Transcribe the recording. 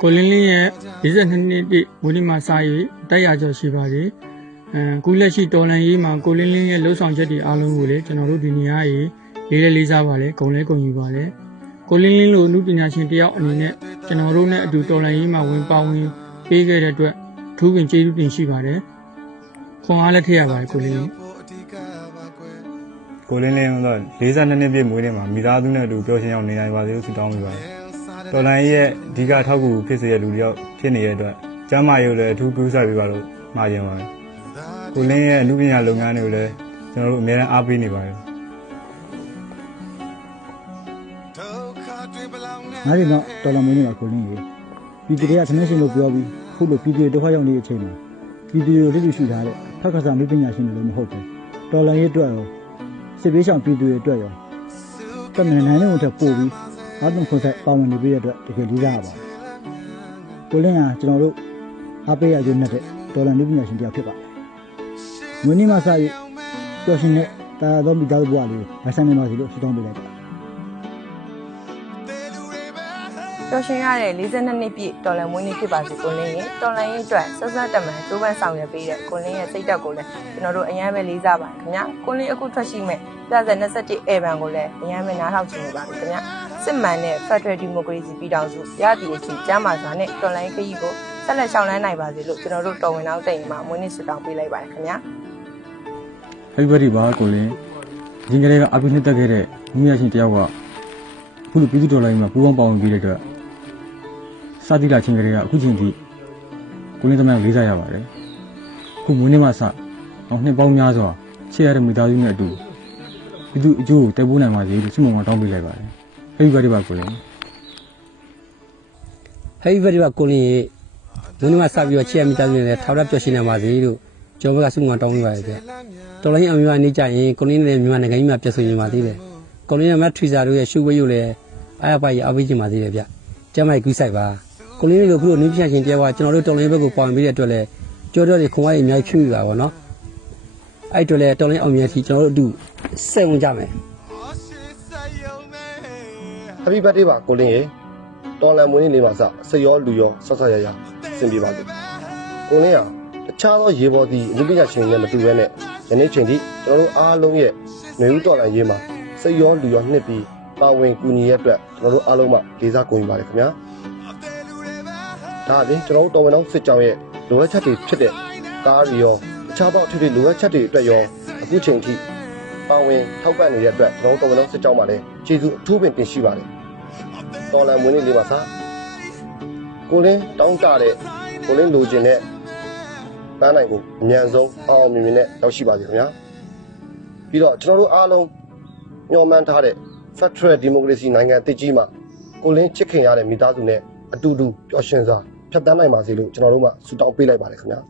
ကိုလင်းလေးရဲ့42နှစ်ပြည့်မွေးနေ့မှာစာရေးတက်ရကြော်ရှိပါစေခုလက်ရှိတော်လန်ရေးမှာကိုလင်းလေးရဲ့လှုပ်ဆောင်ချက်တွေအားလုံးကိုလည်းကျွန်တော်တို့ဒီနေရာရေးလေးစားပါလေဂုဏ်လဲဂုဏ်ယူပါလေကိုလင်းလေးလိုအမှုပညာရှင်တယောက်အနေနဲ့ကျွန်တော်တို့နဲ့အတူတော်လန်ရေးမှာဝင်ပါဝင်ပေးခဲ့တဲ့အတွက်ထူးပင်ကျေးဇူးတင်ရှိပါတယ်ခွန်အားလက်ထည့်ရပါတယ်ကိုလင်းလေးတော့42နှစ်ပြည့်မွေးနေ့မှာမိသားစုနဲ့အတူပျော်ရွှင်အောင်နေနိုင်ပါစေလို့ဆုတောင်းပေးပါတယ်တော်လန်ရေးရဲ့အဓိကအထောက်အကူဖြစ်စေတဲ့လူတယောက်ဖြစ်နေတဲ့အတွက်ကျမ်းမာရေးကိုလည်းအထူးပြုစုပေးပါလို့မှာချင်ပါတယ်ကိုလင်းရဲ့အမှုပညာလုပ်ငန်းတွေကိုလည်းကျွန်တော်တို့အများအားပေးနေပါတယ်ငါးရင်တော့တော်လန်မွေးနေ့မှာကိုလင်းရေပြည်သူတွေကသမင်းရှင်လို့ပြောပြီးခုလိုပြည်သူတွေဒုက္ခရောက်နေတဲ့အချိန်မှာပြည်သူတွေတိတိရှိထားတဲ့ဖက်ခါစာမိပညာရှင်တွေလည်းမဟုတ်ဘူးတော်လန်ရေးအတွက်ရောစစ်ပေးဆောင်ပြည်သူတွေအတွက်ရောတမန်နိုင်တဲ့ဝန်ထက်ပို့ပြီးအားလုံးခွန်ဆိုင်ပါဝင်နေပြီးတဲ့အတွက်တကယ်လေးစားရပါတယ်ကိုလင်းကကျွန်တော်တို့အားပေးရခြင်းနဲ့တော်လန်မိပညာရှင်တယောက်ဖြစ်ပါတယ်မွေးနေ့မှာစပြီးပျော်ရွှင်တဲ့တာယာသောမိသားစုဘဝလေးကိုဆိုင်နေပါစေလို့ဆုတောင်းပေးလိုက်ပါတယ်ပျော်ရွှင်ရတဲ့42နှစ်ပြည့်တော်လန်မွေးနေ့ဖြစ်ပါစေကိုလင်းရဲ့တော်လန်ရေးအတွက်ဆက်ဆက်တမန်တိုးပန်းဆောင်ရွက်ပေးတဲ့ကိုလင်းရဲ့စိတ်ဓာတ်ကိုလည်းကျွန်တော်တို့အများပဲလေးစားပါတယ်ခင်ဗျာကိုလင်းအခုထွက်ရှိမဲ့ပြဿနာ21အေဗန်ကိုလည်းအများပဲနားထောင်ချင်နေပါပြီခင်ဗျာစစ်မှန်တဲ့ Federal Democracy ပြည်ထောင်စုရသည့်အချိန်ကျမ်းမာစွာနဲ့တော်လန်ရေးခရီးကိုဆက်လက်ရှောင်လန်းနိုင်ပါစေလို့ကျွန်တော်တို့တော်ဝင်အောင်တိတ်မှာမွေးနေ့ဆုတောင်းပေးလိုက်ပါတယ်ခင်ဗျာ Happy birthday ပါကိုလင်းဒီကလေးကအပိနှစ်တက်ခဲ့တဲ့မိမရှင်တယောက်ကအခုလိုပြည်သူတော်လိုင်းမှာပူးပေါင်းပါဝင်ပြီးတဲ့အတွက်စသီလာချင်းကလေးကအခုချိန်ထိကိုလင်းသမန်လေးစားရပါတယ်အခုမွေးနေ့မှာစအောင်နှစ်ပေါင်းများစွာချစ်ရတဲ့မိသားစုနဲ့အတူပြည်သူအကျိုးကိုတိုက်ပိုးနိုင်ပါစေလို့ဆုမွန်တောင်းပေးလိုက်ပါတယ် Happy birthday ပါကိုလင်း Happy birthday ပါကိုလင်းရေမွေးနေ့မှာစပြီးတော့ချစ်ရမိသားစုနဲ့ထောက်ရပျော်ရွှင်နိုင်ပါစေလို့ကျွန်တော်ကဆုမွန်တောင်းပေးပါတယ်ဗျတော်လိုင်းအမျိုးအနေကြရင်ကိုလင်းနဲ့မြန်မာနိုင်ငံကြီးမှာပြည့်စုံနေပါသေးတယ်ကိုလင်းနဲ့မထရီစာတို့ရဲ့ရှုပ်ဝဲရုပ်လည်းအားရပါရအားပေးခြင်းပါသေးတယ်ဗျကျမ်းမိုက်ကူးဆိုင်ပါကိုလင်းတို့ခုလိုနည်းပြရှင်တရားကကျွန်တော်တို့တော်လိုင်းဘက်ကိုပါဝင်ပြီးတဲ့အတွက်လည်းကြောတော်တွေခွန်အားတွေအများကြီးဖြစ်ပြီပါဗောနော်အဲ့အတွက်လည်းတော်လိုင်းအောင်မြင်စီကျွန်တော်တို့အတူစိတ်ဝင်ကြမယ် Happy birthday ပါကိုလင်းရေတော်လန်မွေးနေ့လေးမှာစစိတ်ရောလူရောဆော့ဆော့ရရဆင်ပြေပါစေကိုလင်းဟာတခြားသောရေပေါ်သည့်အမှုပညာရှင်တွေနဲ့မတူဘဲနဲ့ယနေ့ချိန်ထိကျွန်တော်တို့အားလုံးရဲ့ຫນွေဦးတော်လန်ရေးမှာစိတ်ရောလူရောနှစ်ပြီးပါဝင်ကူညီရတဲ့အတွက်ကျွန်တော်တို့အားလုံးမှလေးစားကူညီပါတယ်ခင်ဗျာဒါအပြင်ကျွန်တော်တို့တော်ဝင်အောင်စစ်ကြောင်းရဲ့လိုအပ်ချက်တွေဖြစ်တဲ့ကားတွေရောအခြားသောအထူးလိုအပ်ချက်တွေအတွက်ရောအခုချိန်ထိပါဝင်ထောက်ပံ့နေတဲ့အတွက်ကျွန်တော်တို့တော်ဝင်အောင်စစ်ကြောင်းမှာလည်းကျေးဇူးအထူးပင်တင်ရှိပါတယ်တော်လန်မွေးနေ့လေးပါစားကိုလင်းတောင်းတတဲ့ကိုလင်းလိုချင်တဲ့ပန်းနိုင်ကိုအမြန်ဆုံးအောင်မြင်မြင်နဲ့ရောက်ရှိပါစေခင်ဗျာပြီးတော့ကျွန်တော်တို့အားလုံးညှော်မှန်းထားတဲ့ Federal Democracy နိုင်ငံအသစ်ကြီးမှာကိုလင်းချစ်ခင်ရတဲ့မိသားစုနဲ့အတူတူပျော်ရွှင်စွာဖြတ်သန်းနိုင်ပါစေလို့ကျွန်တော်တို့မှဆုတောင်းပေးလိုက်ပါတယ်ခင်ဗျာ